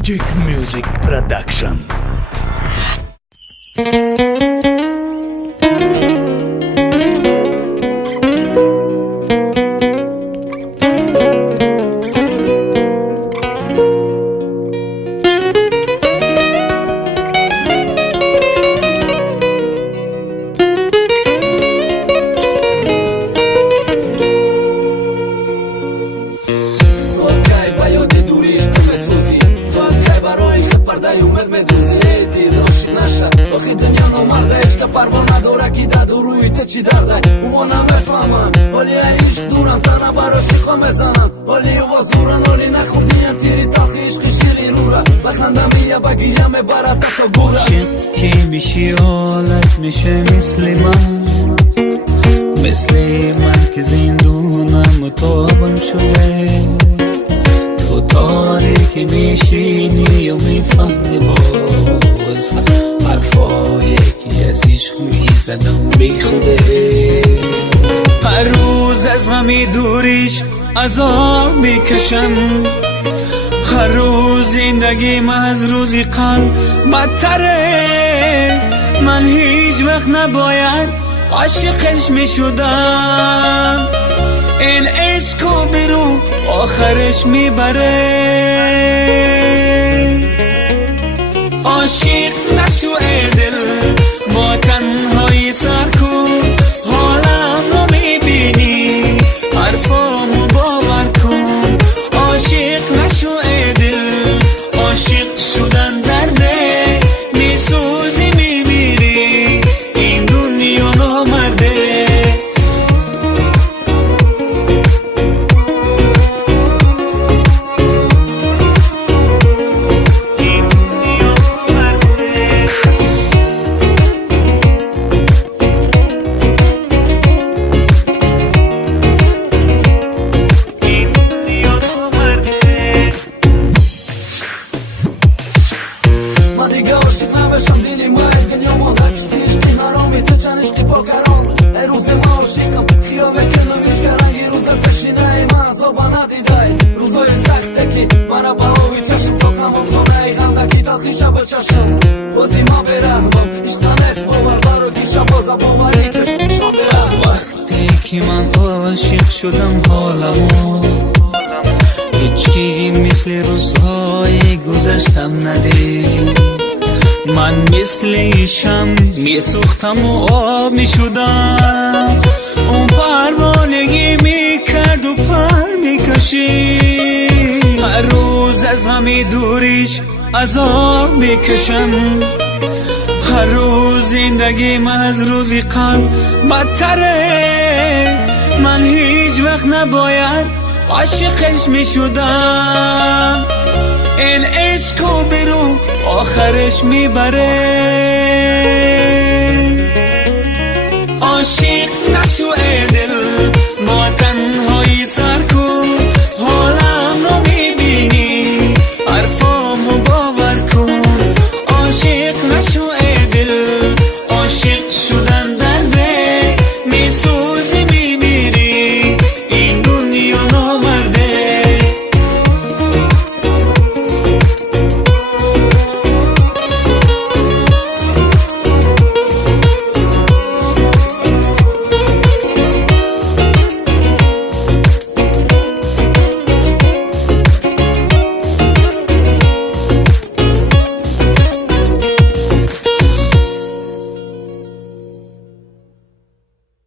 Magic Music Production. دنیا نامرده عشق پروا نداره کی در روی ته چی درده اونا نمیفهمن ولی عشق دورن تنه برا شیخا میزنن ولی و زورن ولی نخوردین تیری تلخی عشق شیری روره بخندم میه بگیره میبره تا گوره عاشق که میشی حالت میشه مثل من که زندونم مطابم شده تو تاریکی میشینی و میفهمی باز حرفایی که از عشق میزدم بی خوده هر روز از غمی دوریش عذاب میکشم هر روز زندگی من از روزی قلب بدتره من هیچ وقت نباید عاشقش میشدم این عشقو برو آخرش میبره عاشق نشو ای دل با تنهایی سر کن حالم رو میبینی حرفامو باور کن عاشق نشو ای دل عاشق شدن درده میسوزی میمیری این دنیا نامرده از وقتی که من عاشق شدم حالمو هیچکی مثل روزهای گذشتم ندید من مثل شم میسوختم و آب میشدم اون پروانگی میکرد و پر میکشید هر روز از غمی دوریش عذاب میکشم هر روز زندگی من از روزی قلب بدتره من هیچ وقت نباید عاشقش میشدم این عشقو برو آخرش میبره عاشق نشو ای دل